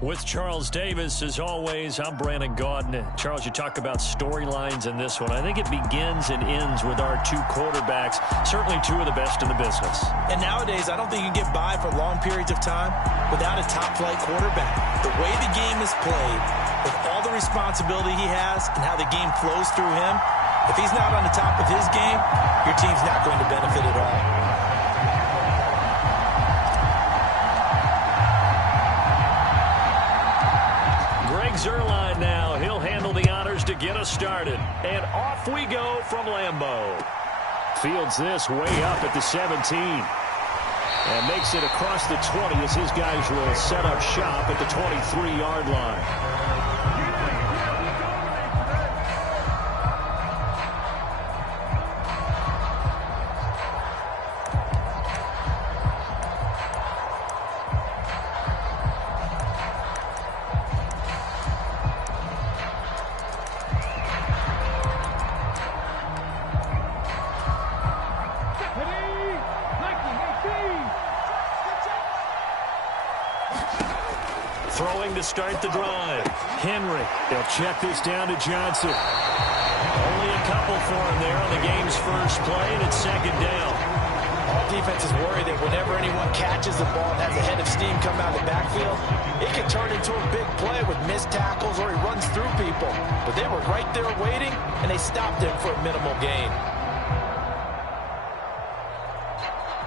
With Charles Davis, as always, I'm Brandon Gaudin. Charles, you talk about storylines in this one. I think it begins and ends with our two quarterbacks, certainly two of the best in the business. And nowadays, I don't think you can get by for long periods of time without a top-flight quarterback. The way the game is played, with all the responsibility he has and how the game flows through him, if he's not on the top of his game, your team's not going to benefit at all. Zerline now. He'll handle the honors to get us started. And off we go from Lambeau. Fields this way up at the 17. And makes it across the 20 as his guys will set up shop at the 23-yard line. Throwing to start the drive. Henry. They'll check this down to Johnson. Only a couple for him there on the game's first play, and it's second down. All defenses worry that whenever anyone catches the ball and has a head of steam come out of the backfield, it can turn into a big play with missed tackles or he runs through people. But they were right there waiting, and they stopped him for a minimal gain.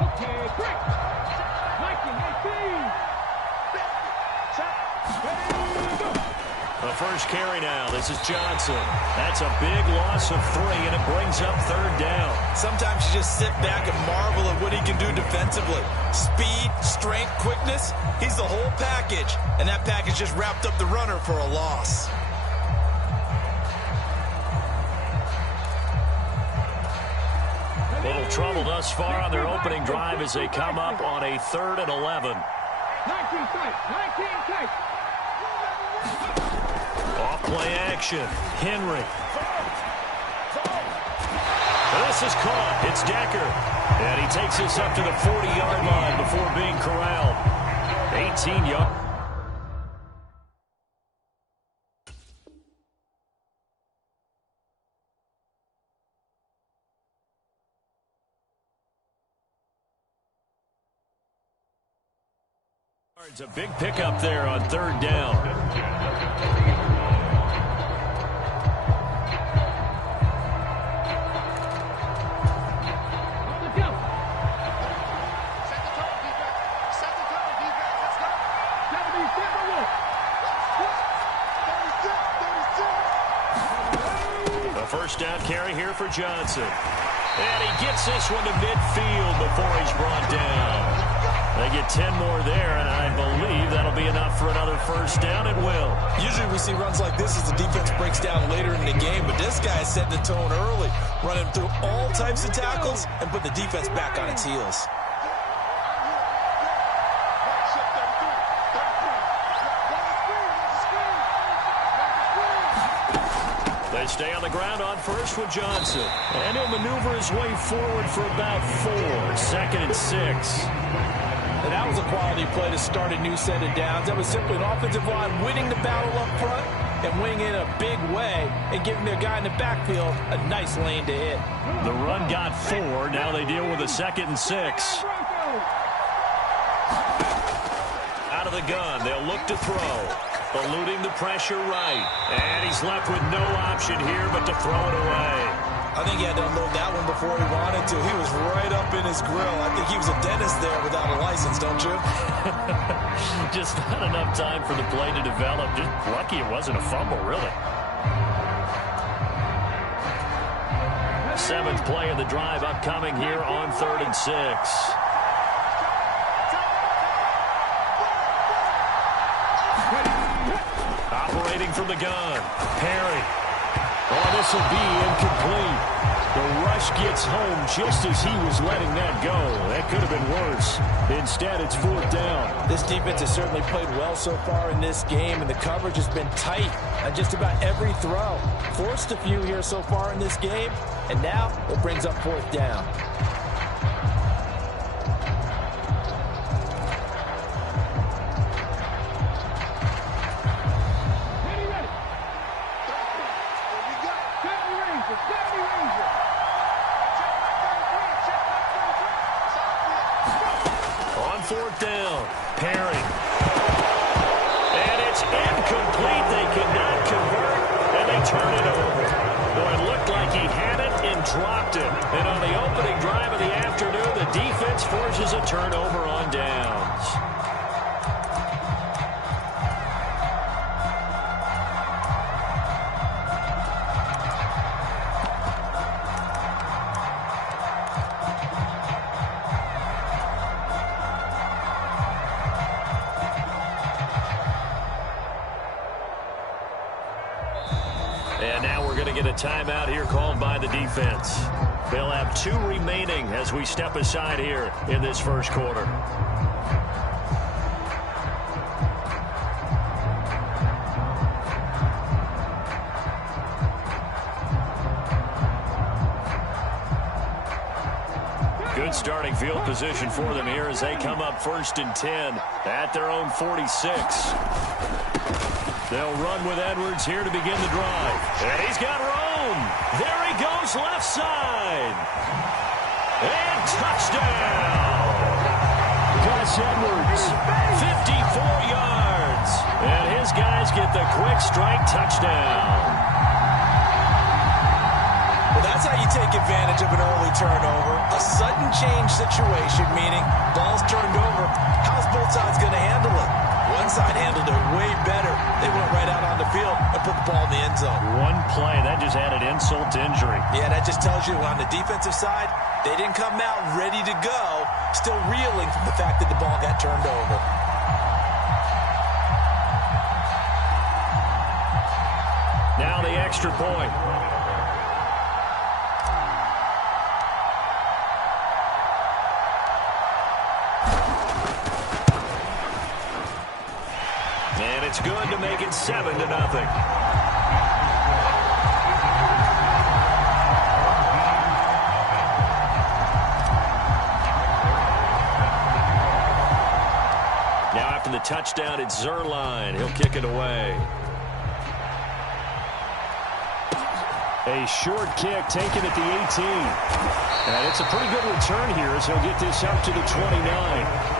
Okay, quick. 19, 18. The first carry now. This is Johnson. That's a big loss of 3, and it brings up third down. Sometimes you just sit back and marvel at what he can do defensively. Speed, strength, quickness. He's the whole package, and that package just wrapped up the runner for a loss. Little trouble thus far on their opening drive as they come up on a 3rd and 11. 19 tight. Off play action. Henry. This is caught. It's Decker. And he takes us up to the 40-yard line before being corralled. 18 yards. It's a big pickup there on third down. A first down carry here for Johnson. And he gets this one to midfield before he's brought down. They get 10 more there, and I believe that'll be enough for another first down. It will. Usually we see runs like this as the defense breaks down later in the game, but this guy is setting the tone early, running through all types of tackles and put the defense back on its heels. They stay on the ground on first with Johnson. And he'll maneuver his way forward for about 4. 2nd and 6. And that was a quality play to start a new set of downs. That was simply an offensive line winning the battle up front and winning it in a big way and giving their guy in the backfield a nice lane to hit. The run got 4. Now they deal with a 2nd and 6. Out of the gun. They'll look to throw. Eluding the pressure right. And he's left with no option here but to throw it away. I think he had to unload that one before he wanted to. He was right up in his grill. I think he was a dentist there without a license, don't you? Just not enough time for the play to develop. Just lucky it wasn't a fumble, really. 7th play of the drive upcoming here on 3rd and 6. Operating from the gun. Perry. Oh, this will be incomplete. The rush gets home just as he was letting that go. That could have been worse. Instead, it's 4th down. This defense has certainly played well so far in this game, and the coverage has been tight on just about every throw. Forced a few here so far in this game, and now it brings up 4th down. 4th down. Perry. And it's incomplete. They cannot convert, and they turn it over. Boy, it looked like he had it and dropped it. And on the opening drive of the afternoon, the defense forces a turnover on downs. And now we're going to get a timeout here called by the defense. They'll have 2 remaining as we step aside here in this first quarter. Good starting field position for them here as they come up 1st and 10 at their own 46. They'll run with Edwards here to begin the drive. And he's got room. There he goes left side. And touchdown. Gus Edwards, 54 yards. And his guys get the quick strike touchdown. Well, that's how you take advantage of an early turnover. A sudden change situation, meaning ball's turned over. How's both sides going to handle it? One side handled it way better. They went right out on the field and put the ball in the end zone. One play, that just added insult to injury. Yeah, that just tells you on the defensive side, they didn't come out ready to go, still reeling from the fact that the ball got turned over. Now the extra point. And it's good to make it 7-0. Now after the touchdown, it's Zerline. He'll kick it away. A short kick taken at the 18. And it's a pretty good return here as he'll get this up to the 29.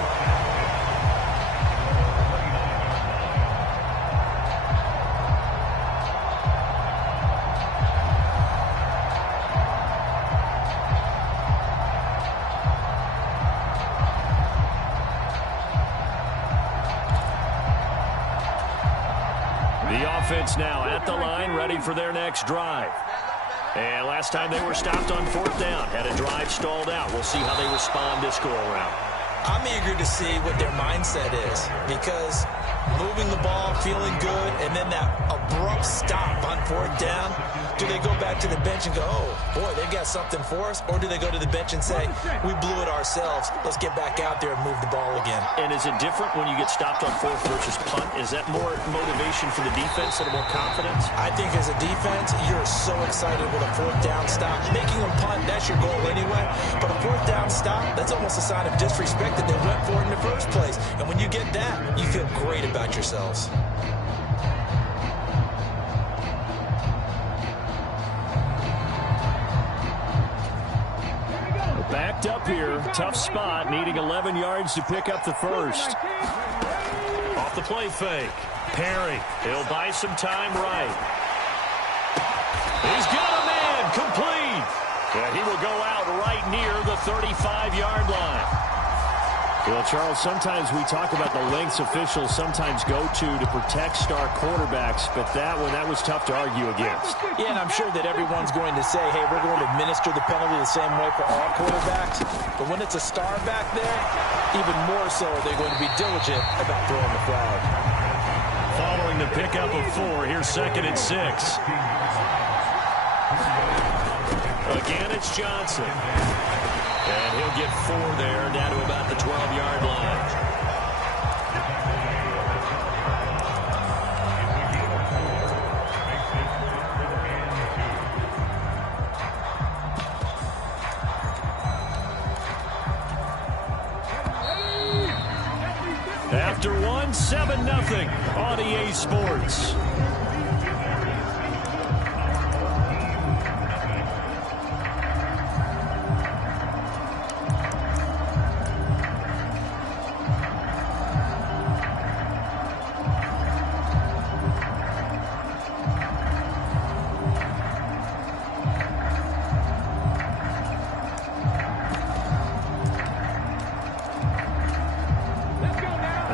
The offense now at the line, ready for their next drive. And last time they were stopped on 4th down, had a drive stalled out. We'll see how they respond this go-around. I'm eager to see what their mindset is, because moving the ball, feeling good, and then that abrupt stop on 4th down, do they go back to the bench and go, oh, boy, they've got something for us? Or do they go to the bench and say, we blew it ourselves, let's get back out there and move the ball again? And is it different when you get stopped on 4th versus punt? Is that more motivation for the defense and more confidence? I think as a defense, you're so excited with a 4th down stop. Making them punt, that's your goal anyway. But a 4th down stop, that's almost a sign of disrespect that they went for it in the first place. And when you get that, you feel great about yourselves. Backed up here, tough spot, needing 11 yards to pick up the first. Off the play fake. Perry, he'll buy some time right. He's got a man, complete. And he will go out right near the 35-yard line. Well, Charles, sometimes we talk about the lengths officials sometimes go to protect star quarterbacks, but that was tough to argue against. Yeah, and I'm sure that everyone's going to say, hey, we're going to administer the penalty the same way for all quarterbacks. But when it's a star back there, even more so are they going to be diligent about throwing the flag. Following the pickup of 4, here's 2nd and 6. Again, it's Johnson. And he'll get 4 there, down to about the 12-yard line. After 1, 7-0 on EA Sports.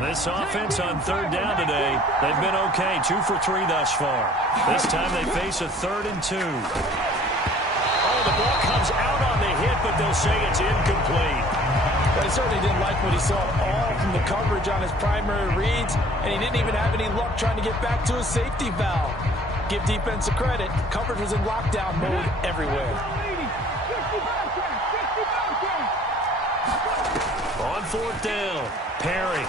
This offense on third down today, they've been okay. 2 for 3 thus far. This time they face a 3rd and 2. Oh, the ball comes out on the hit, but they'll say it's incomplete. But he certainly didn't like what he saw all from the coverage on his primary reads, and he didn't even have any luck trying to get back to his safety valve. Give defense a credit. Coverage was in lockdown mode everywhere. On 4th down, Perry.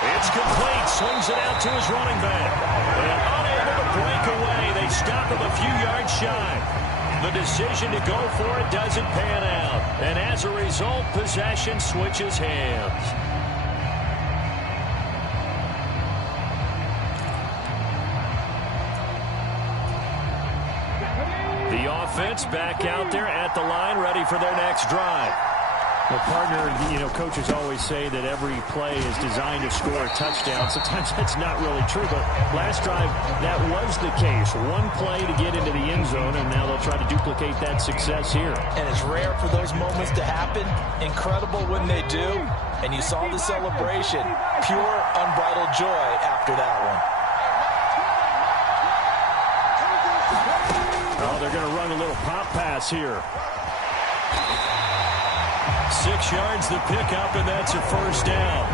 It's complete. Swings it out to his running back. And unable to break away. They stop him a few yards shy. The decision to go for it doesn't pan out. And as a result, possession switches hands. The offense back out there at the line, ready for their next drive. Well, partner, coaches always say that every play is designed to score a touchdown. Sometimes that's not really true, but last drive, that was the case. One play to get into the end zone, and now they'll try to duplicate that success here. And it's rare for those moments to happen. Incredible when they do. And you saw the celebration. Pure, unbridled joy after that one. Oh, they're going to run a little pop pass here. 6 yards the pickup, and that's a 1st down.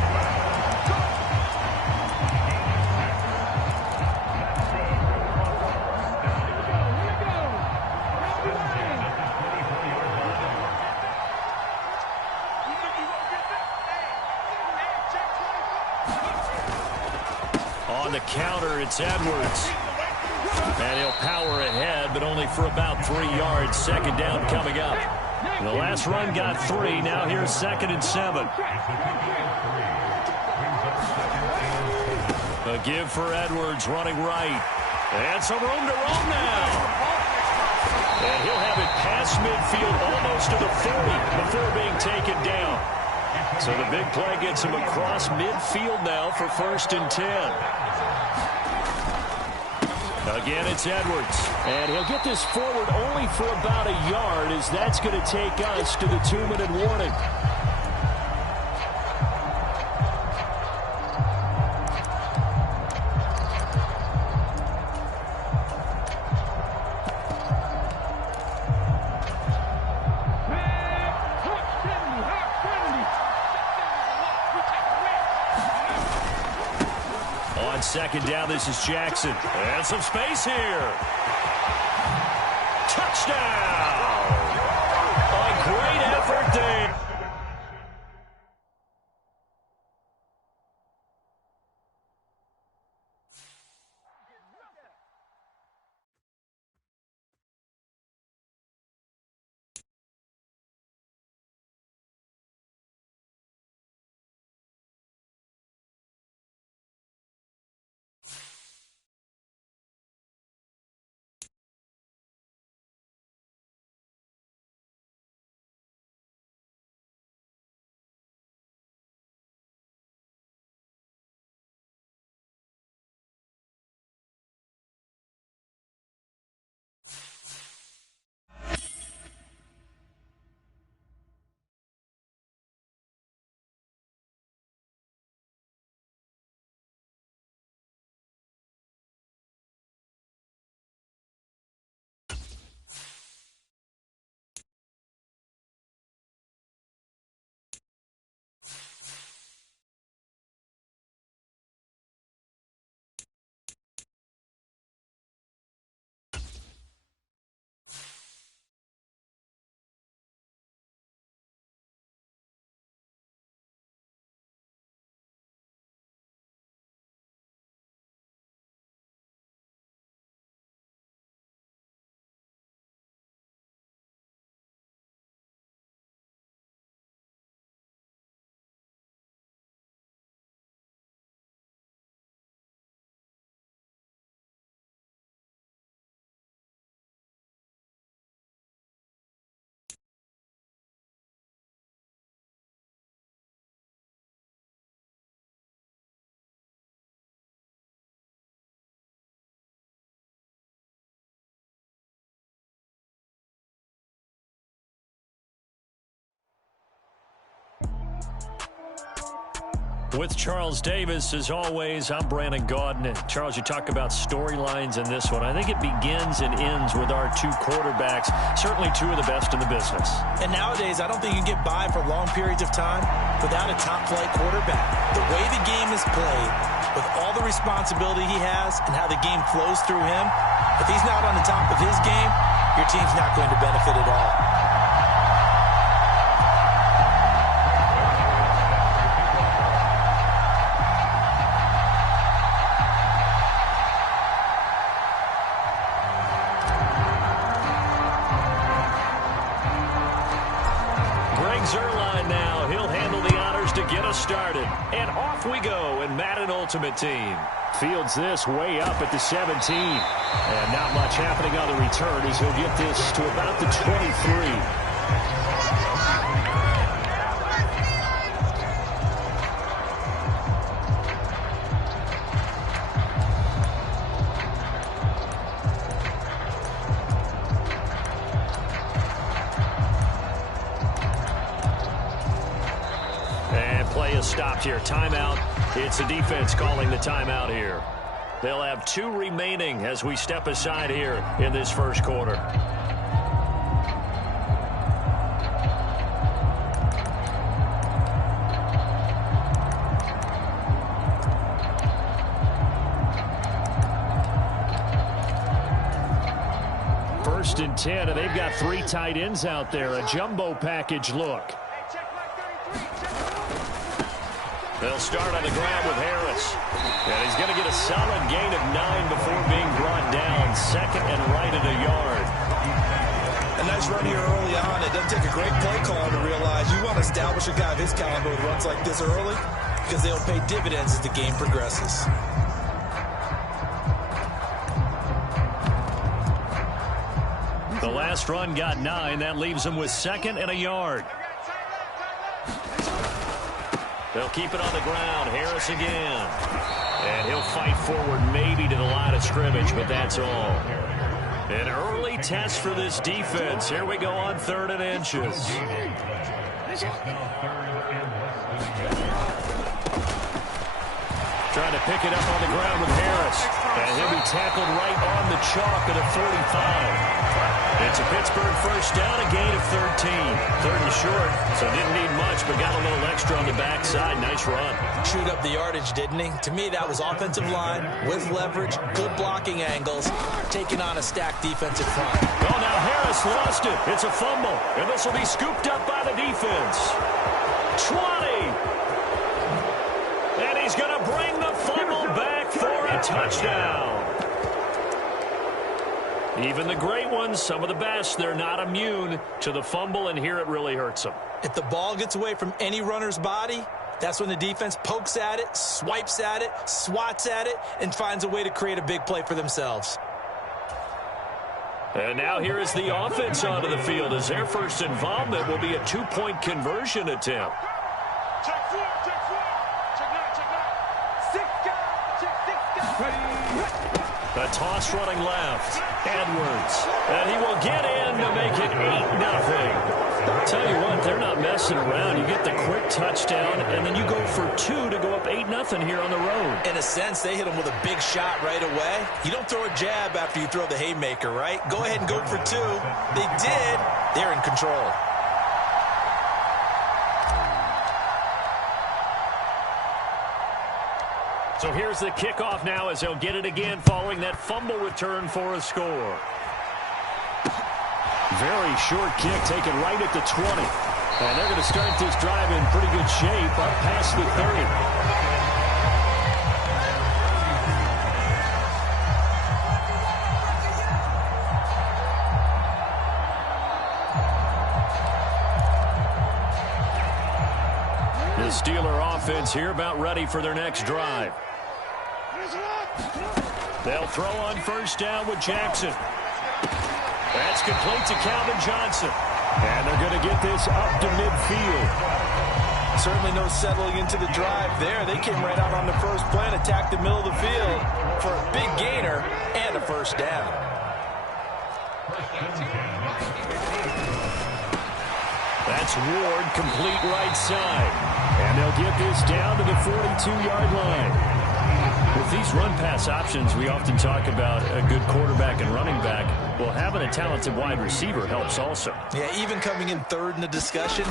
On the counter, it's Edwards. And he'll power ahead, but only for about 3 yards. 2nd down coming up. The last run got 3. Now here's 2nd and 7. A give for Edwards running right. And some room to roam now. And he'll have it past midfield almost to the 40 before being taken down. So the big play gets him across midfield now for 1st and 10. Again, it's Edwards. And he'll get this forward only for about a yard, as that's going to take us to the 2-minute warning. On 2nd down, this is Jackson. And some space here. Touchdown! A great effort there. With Charles Davis, as always, I'm Brandon Gaudin. And Charles, you talk about storylines in this one. I think it begins and ends with our two quarterbacks, certainly two of the best in the business. And nowadays, I don't think you can get by for long periods of time without a top-flight quarterback. The way the game is played, with all the responsibility he has and how the game flows through him, if he's not on the top of his game, your team's not going to benefit at all. Now he'll handle the honors to get us started. And off we go in Madden Ultimate Team. Fields this way up at the 17. And not much happening on the return as he'll get this to about the 23. Stopped here. Timeout. It's the defense calling the timeout here. They'll have 2 remaining as we step aside here in this first quarter. First and 10, and they've got 3 tight ends out there. A jumbo package look. They'll start on the ground with Harris. And he's going to get a solid gain of 9 before being brought down. Second and right at a yard. A nice run here early on. It doesn't take a great play caller to realize you want to establish a guy of his caliber with runs like this early because they'll pay dividends as the game progresses. The last run got 9. That leaves him with second and a yard. They'll keep it on the ground. Harris again. And he'll fight forward maybe to the line of scrimmage, but that's all. An early test for this defense. Here we go on 3rd and inches. Trying to pick it up on the ground with Harris. And he'll be tackled right on the chalk at a 45. It's a Pittsburgh first down, a gain of 13. 3rd and short, so didn't need much, but got a little extra on the backside. Nice run. Chewed up the yardage, didn't he? To me, that was offensive line with leverage, good blocking angles, taking on a stacked defensive front. Oh, now Harris lost it. It's a fumble, and this will be scooped up by the defense. 20. And he's going to bring the fumble back for a touchdown. Even the great ones, some of the best, they're not immune to the fumble, and here it really hurts them. If the ball gets away from any runner's body, that's when the defense pokes at it, swipes at it, swats at it, and finds a way to create a big play for themselves. And now here is the offense onto the field as their first involvement will be a 2-point conversion attempt. Check 4, check 4. Check 9, check 9. 6 guys, check 6 guys. A toss running left. Edwards. And he will get in to make it 8-0. Tell you what, they're not messing around. You get the quick touchdown, and then you go for 2 to go up 8-0 here on the road. In a sense, they hit him with a big shot right away. You don't throw a jab after you throw the haymaker, right? Go ahead and go for 2. They did. They're in control. So here's the kickoff now as they'll get it again following that fumble return for a score. Very short kick taken right at the 20. And they're going to start this drive in pretty good shape up past the 30. The Steeler offense here about ready for their next drive. They'll throw on first down with Jackson. That's complete to Calvin Johnson. And they're going to get this up to midfield. Certainly no settling into the drive there. They came right out on the first play and attacked the middle of the field for a big gainer and a first down. That's Ward, complete right side. And they'll get this down to the 42-yard line. With these run-pass options, we often talk about a good quarterback and running back. Well, having a talented wide receiver helps also. Yeah, even coming in third in the discussion,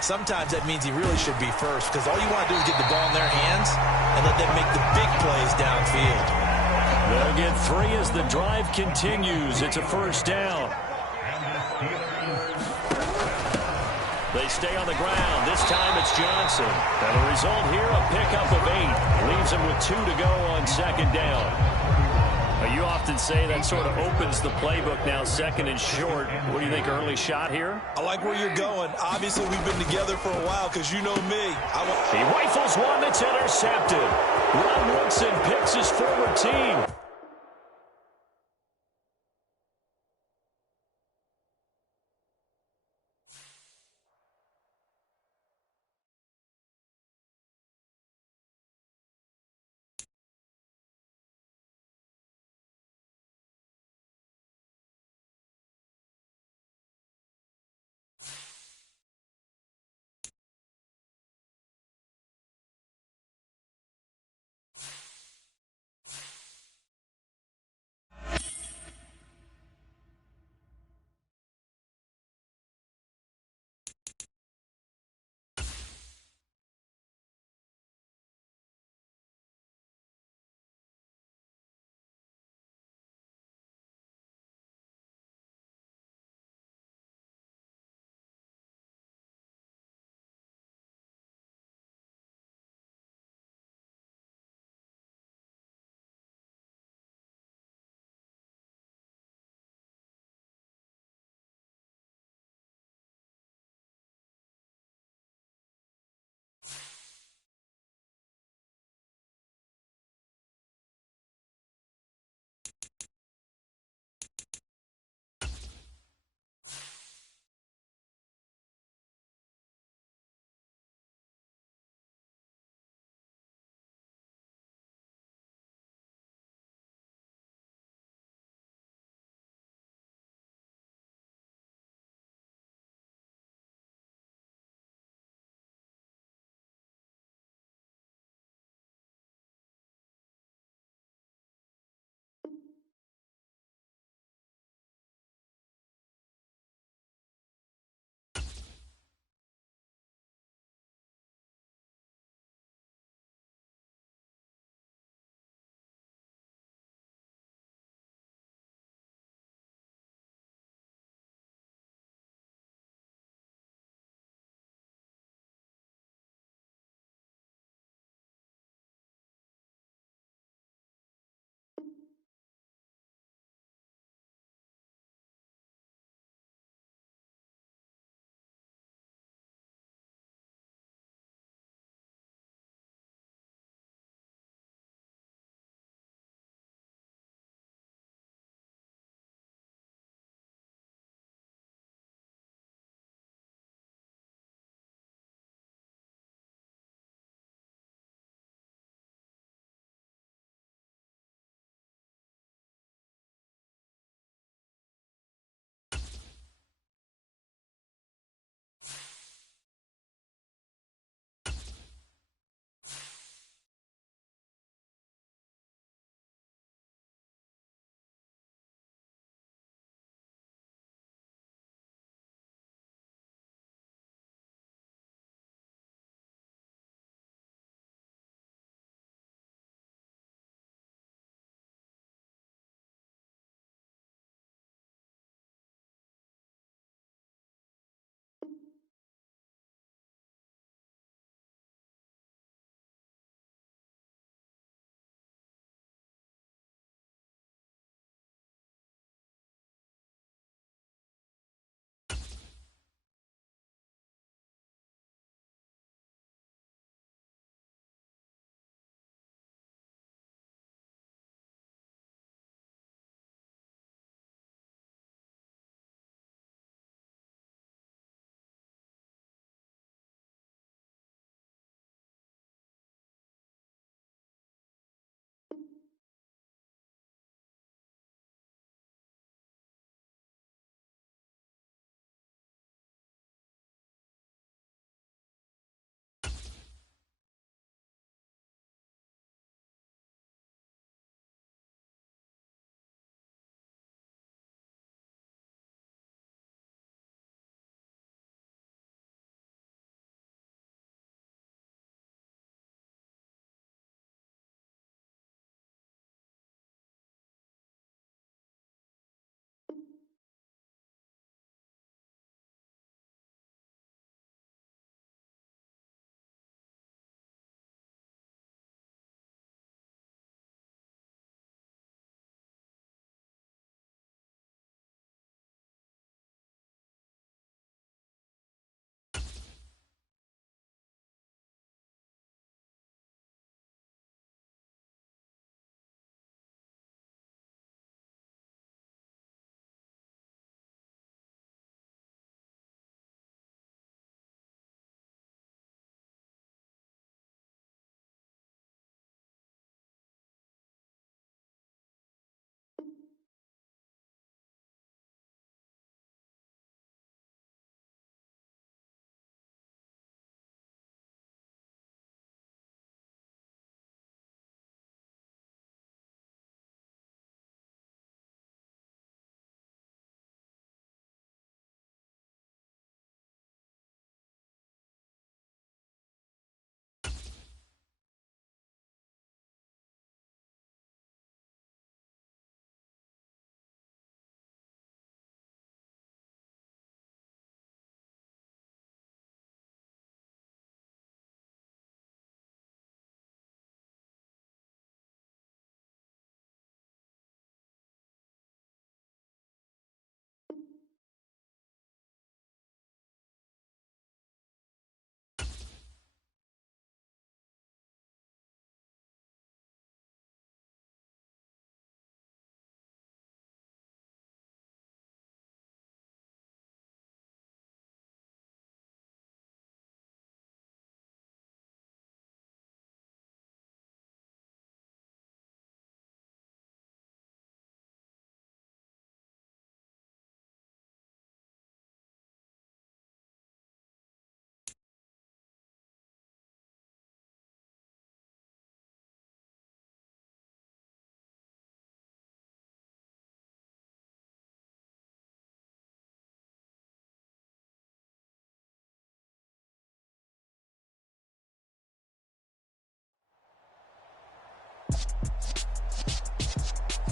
sometimes that means he really should be first, because all you want to do is get the ball in their hands and let them make the big plays downfield. They'll get 3 as the drive continues. It's a first down. They stay on the ground. This time it's Johnson. And the result here, a pickup of 8. Leaves him with 2 to go on second down. Now, you often say that sort of opens the playbook now, second and short. What do you think, early shot here? I like where you're going. Obviously, we've been together for a while because you know me. He rifles one that's intercepted. Ron Woodson picks his former team.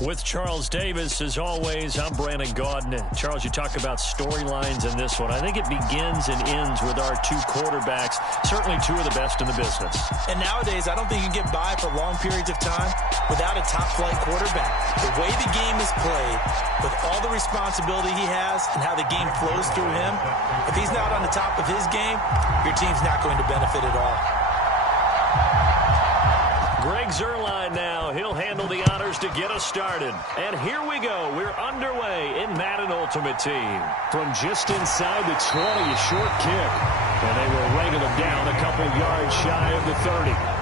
With Charles Davis, as always, I'm Brandon Gaudin. Charles, you talk about storylines in this one. I think it begins and ends with our two quarterbacks, certainly two of the best in the business. And nowadays, I don't think you can get by for long periods of time without a top-flight quarterback. The way the game is played, with all the responsibility he has and how the game flows through him, if he's not on the top of his game, your team's not going to benefit at all. Greg Zuerlein now. He'll handle the honors to get us started. And here we go. We're underway in Madden Ultimate Team. From just inside the 20, a short kick. And they will wrangle him down a couple yards shy of the 30.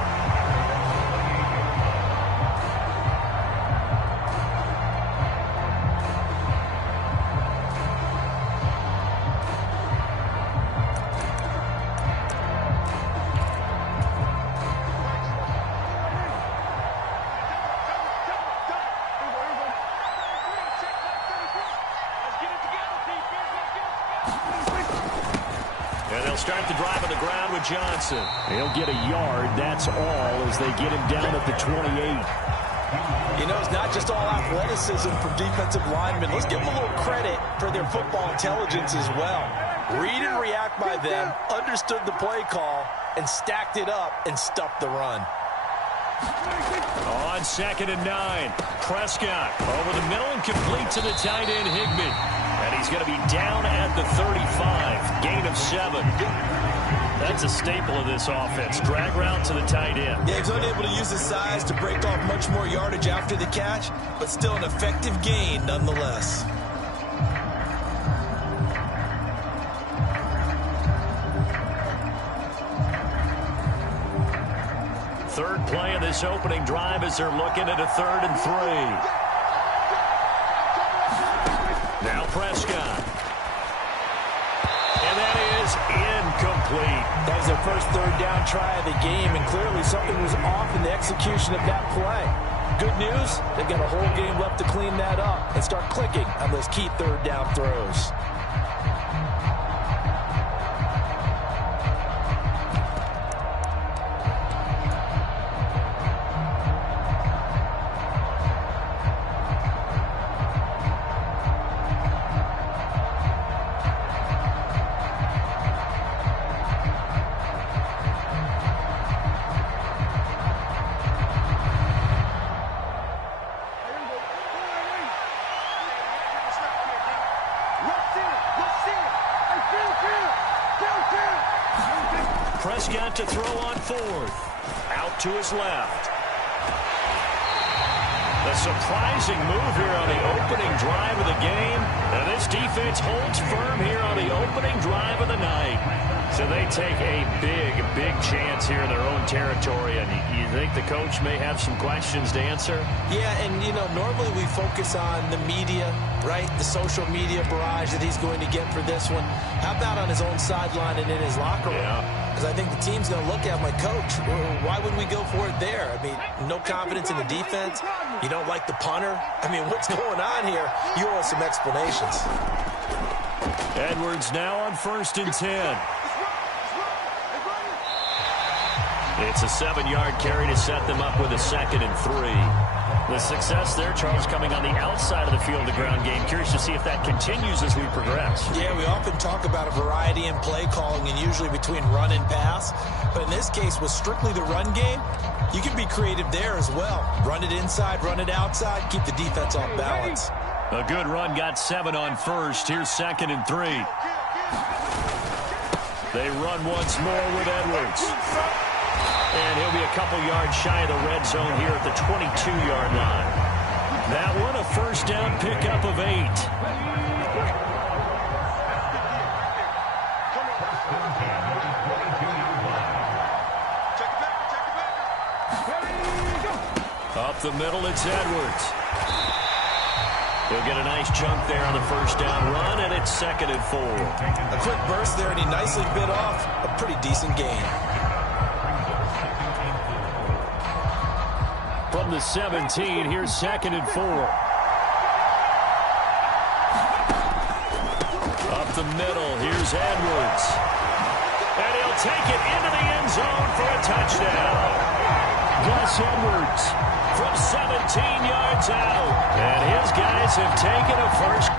Start the drive on the ground with Johnson. He'll get a yard, that's all, as they get him down at the 28. You know, it's not just all athleticism from defensive linemen. Let's give them a little credit for their football intelligence as well. Read and react by them, understood the play call, and stacked it up and stuffed the run. On 2nd and 9, Prescott over the middle and complete to the tight end, Higbee. And he's going to be down at the 35, gain of 7. That's a staple of this offense. Drag route to the tight end. Yeah, he's unable to use his size to break off much more yardage after the catch, but still an effective gain nonetheless. Third play of this opening drive as they're looking at a 3rd and 3. Now Prescott. And that is incomplete. That was their first 3rd down try of the game, and clearly something was off in the execution of that play. Good news, they've got a whole game left to clean that up and start clicking on those key 3rd down throws. Prescott to throw on 4th. Out to his left. A surprising move here on the opening drive of the game. And this defense holds firm here on the opening drive of the night. So they take a big chance here in their own territory. And you think the coach may have some questions to answer? Yeah, and, you know, normally we focus on the media, right? The social media barrage that he's going to get for this one. How about on his own sideline and in his locker room? Because I think the team's going to look at my coach. Why would we go for it there? I mean, no confidence in the defense. You don't like the punter. I mean, what's going on here? You owe us some explanations. Edwards now on 1st and 10. It's a 7-yard carry to set them up with a 2nd and 3. The success there, Charles, coming on the outside of the field, the ground game. Curious to see if that continues as we progress. Yeah, we often talk about a variety in play calling and usually between run and pass. But in this case, with strictly the run game, you can be creative there as well. Run it inside, run it outside, keep the defense off balance. A good run got 7 on 1st. Here's 2nd and 3. They run once more with Edwards. And he'll be a couple yards shy of the red zone here at the 22-yard line. That one a 1st down pickup of 8. Up the middle, it's Edwards. He'll get a nice chunk there on the 1st down run, and it's 2nd and 4. A quick burst there, and he nicely bit off a pretty decent gain. From the 17, here's 2nd and 4. Up the middle, here's Edwards. And he'll take it into the end zone for a touchdown. Gus Edwards, from 17 yards out. And his guys have taken a first.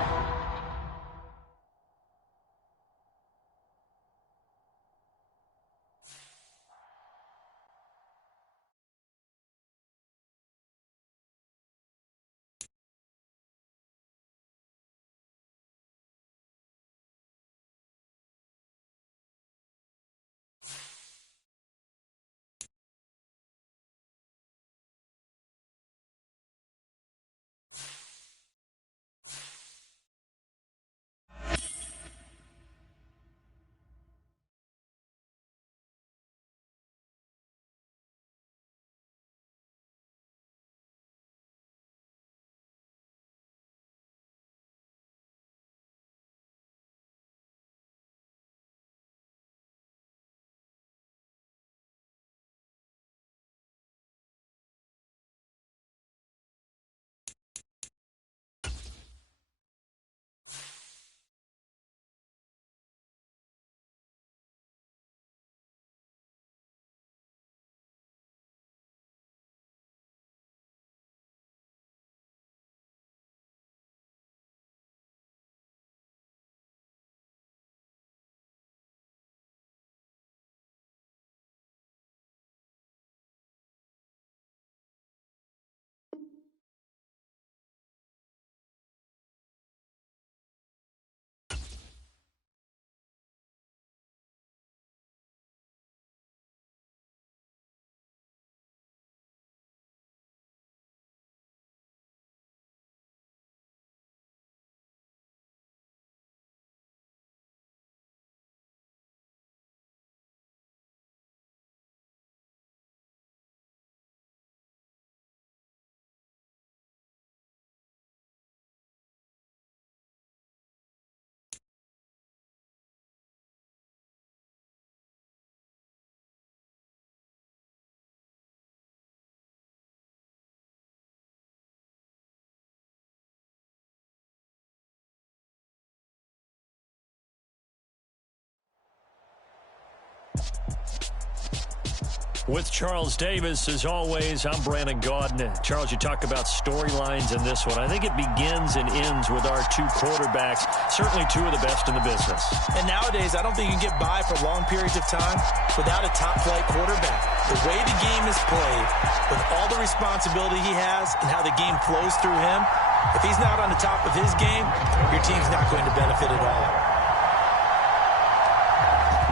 With Charles Davis, as always, I'm Brandon Gaudin. Charles, you talk about storylines in this one. I think it begins and ends with our two quarterbacks, certainly two of the best in the business. And nowadays, I don't think you can get by for long periods of time without a top-flight quarterback. The way the game is played, with all the responsibility he has and how the game flows through him, if he's not on the top of his game, your team's not going to benefit at all.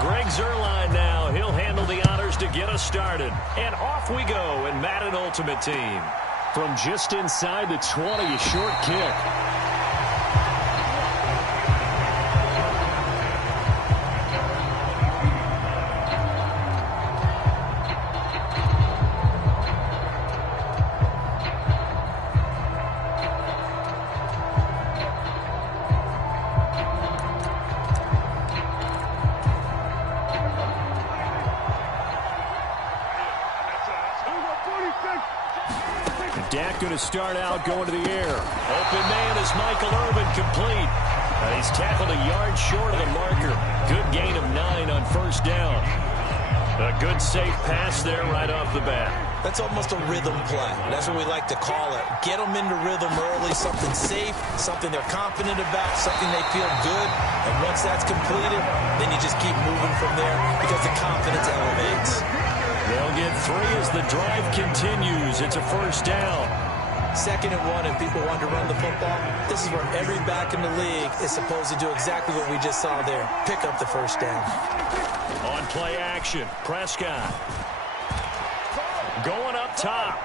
Greg Zuerlein now. He'll handle the honors to get us started. And off we go in Madden Ultimate Team. From just inside the 20, a short kick. Dak going to start out going to the air. Open man is Michael Irvin, complete. He's tackled a yard short of the marker. Good gain of 9 on first down. A good safe pass there right off the bat. That's almost a rhythm play. That's what we like to call it. Get them into rhythm early, something safe, something they're confident about, something they feel good. And once that's completed, then you just keep moving from there because the confidence elevates. They'll get 3 as the drive continues. It's a first down. 2nd and 1, and people want to run the football. This is where every back in the league is supposed to do exactly what we just saw there. Pick up the first down. On play action, Prescott. Going up top.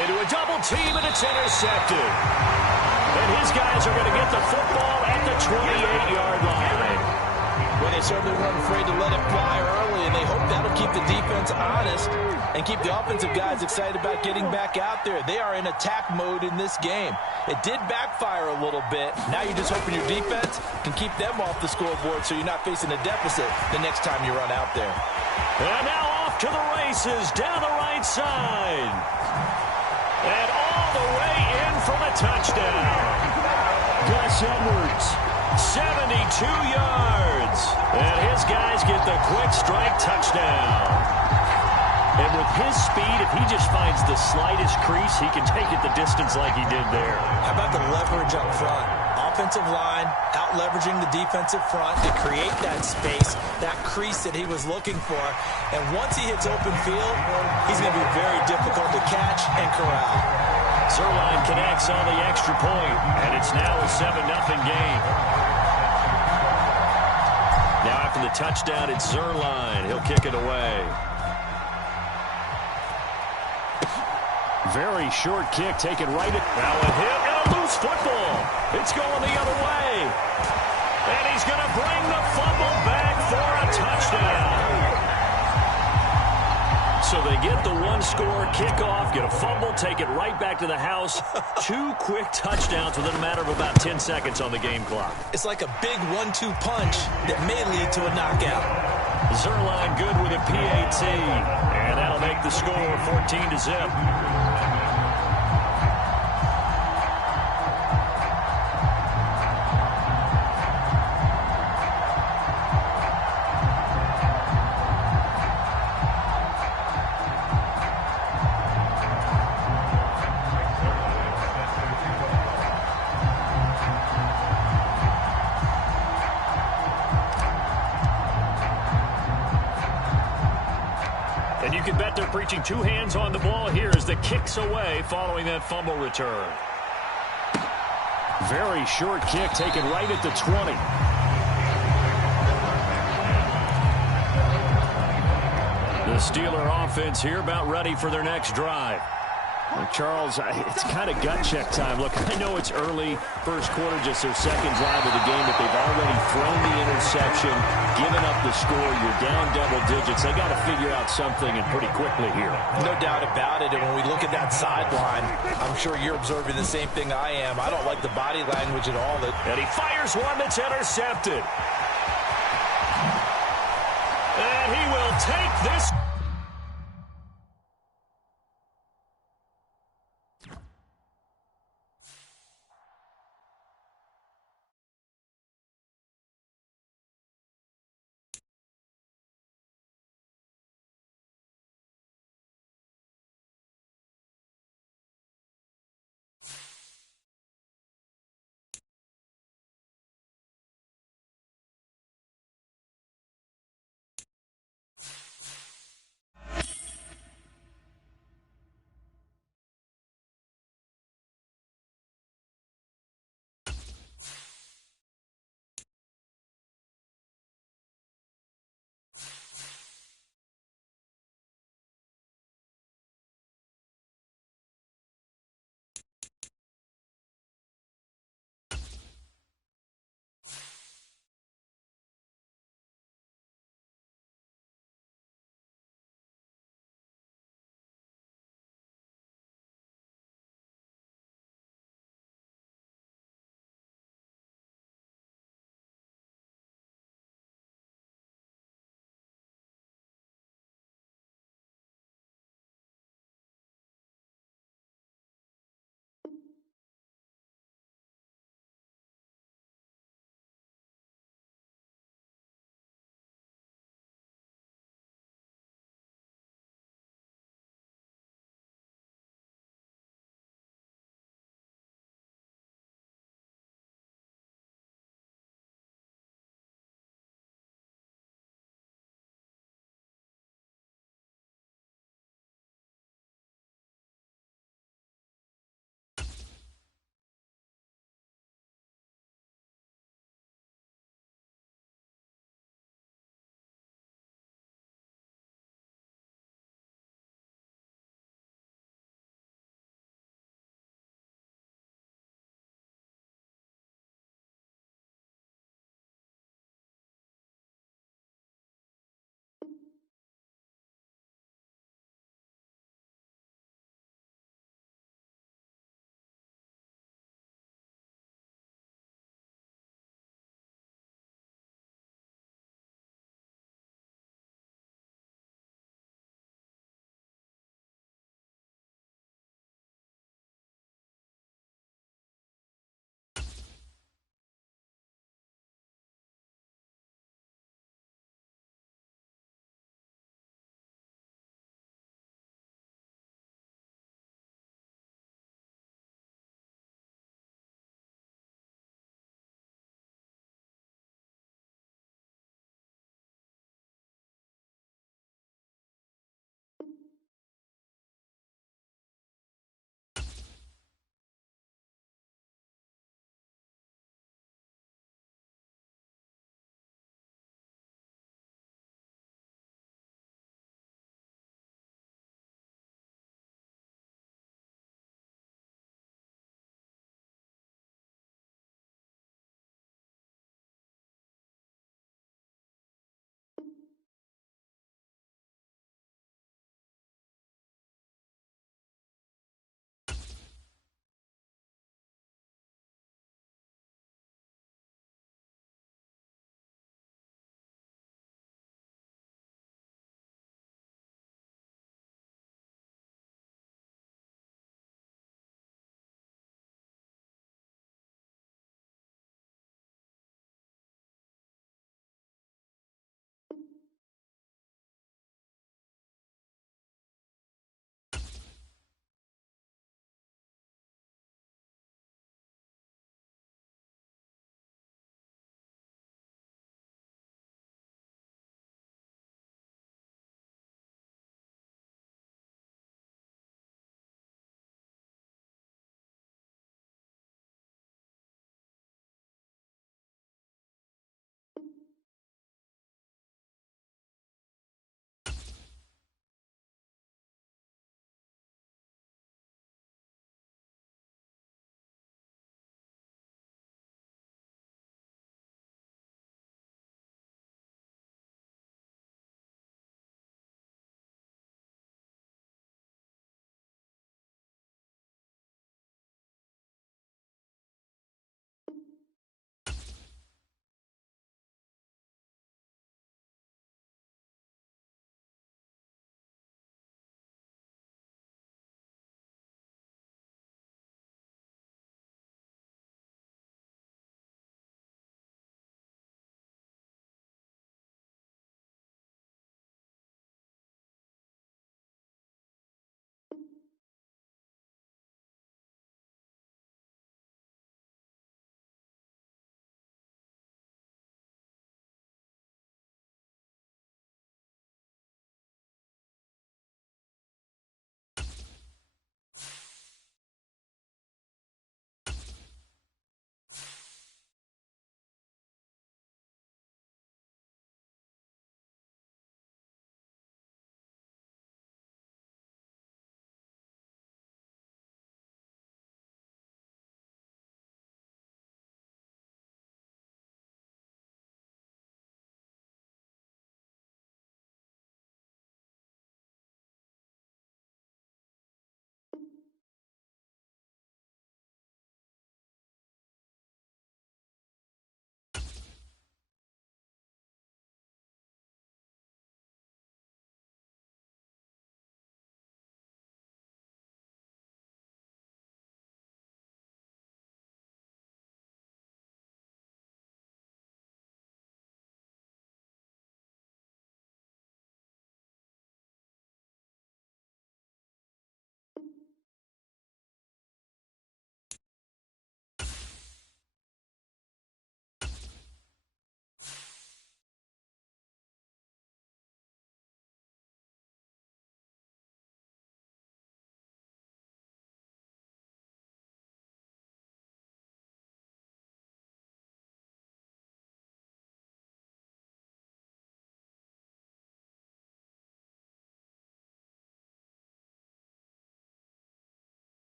Into a double team, and it's intercepted. And his guys are going to get the football at the 28-yard line. Well, they certainly weren't afraid to let it fly early, and they hope that'll keep the defense honest and keep the offensive guys excited about getting back out there. They are in attack mode in this game. It did backfire a little bit. Now you're just hoping your defense can keep them off the scoreboard so you're not facing a deficit the next time you run out there. And now off to the races down the right side. And all the way in for the touchdown. Gus Edwards, 72 yards. And his guys get the quick strike touchdown. And with his speed, if he just finds the slightest crease, he can take it the distance like he did there. How about the leverage up front? Offensive line out-leveraging the defensive front to create that space, that crease that he was looking for. And once he hits open field, he's going to be very difficult to catch and corral. Zerline connects on the extra point, and it's now a 7-0 game. Now after the touchdown, it's Zerline. He'll kick it away. Very short kick, taken right at... Now a hit and a loose football. It's going the other way. And he's going to bring the fumble back for a touchdown. So they get the one-score kickoff, get a fumble, take it right back to the house. 2 quick touchdowns within a matter of about 10 seconds on the game clock. It's like a big 1-2 punch that may lead to a knockout. Zerline good with a PAT. And that'll make the score 14-0. And you can bet they're preaching 2 hands on the ball here as the kick's away following that fumble return. Very short kick taken right at the 20. The Steeler offense here about ready for their next drive. Well, Charles, it's kind of gut check time. Look, I know it's early, first quarter, just their second drive of the game, but they've already thrown the interception, given up the score. You're down double digits. They got to figure out something, and pretty quickly here. No doubt about it. And when we look at that sideline, I'm sure you're observing the same thing I am. I don't like the body language at all. And he fires one that's intercepted. And he will take this.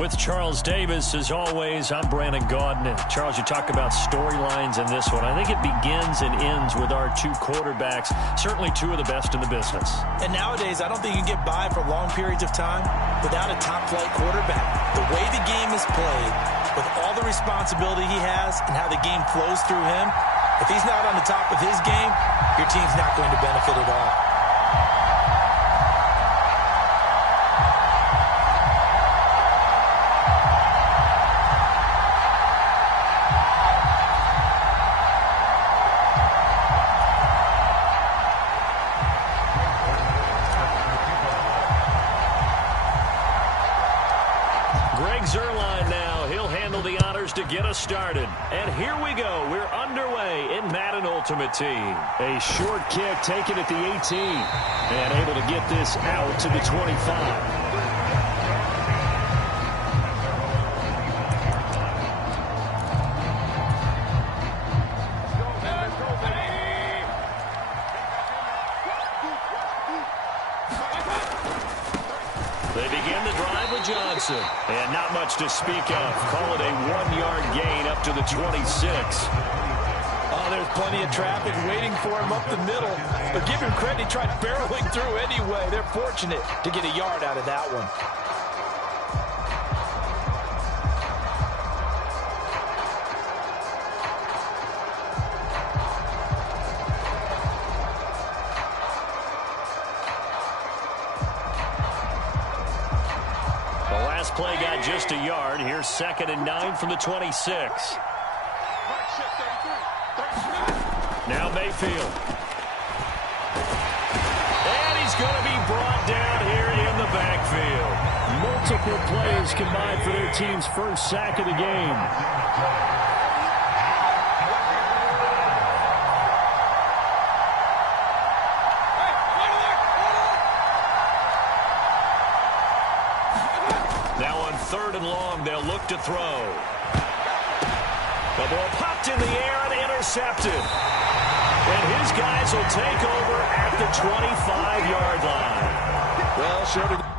With Charles Davis, as always, I'm Brandon Gaudin. And Charles, you talk about storylines in this one. I think it begins and ends with our two quarterbacks, certainly two of the best in the business. And nowadays, I don't think you can get by for long periods of time without a top-flight quarterback. The way the game is played, with all the responsibility he has and how the game flows through him, if he's not on the top of his game, your team's not going to benefit at all. Zerline now. He'll handle the honors to get us started. And here we go. We're underway in Madden Ultimate Team. A short kick taken at the 18. And able to get this out to the 25. They begin the drive with Johnson. And not much to speak of. Call it a 1-yard gain up to the 26. Oh, there's plenty of traffic waiting for him up the middle. But give him credit, he tried barreling through anyway. They're fortunate to get a yard out of that one. Play got just a yard. Here's 2nd and 9 from the 26. Now Mayfield. And he's going to be brought down here in the backfield. Multiple plays combined for their team's first sack of the game. Now on 3rd and long, they'll look to throw. The ball popped in the air and intercepted. And his guys will take over at the 25-yard line. Well, short of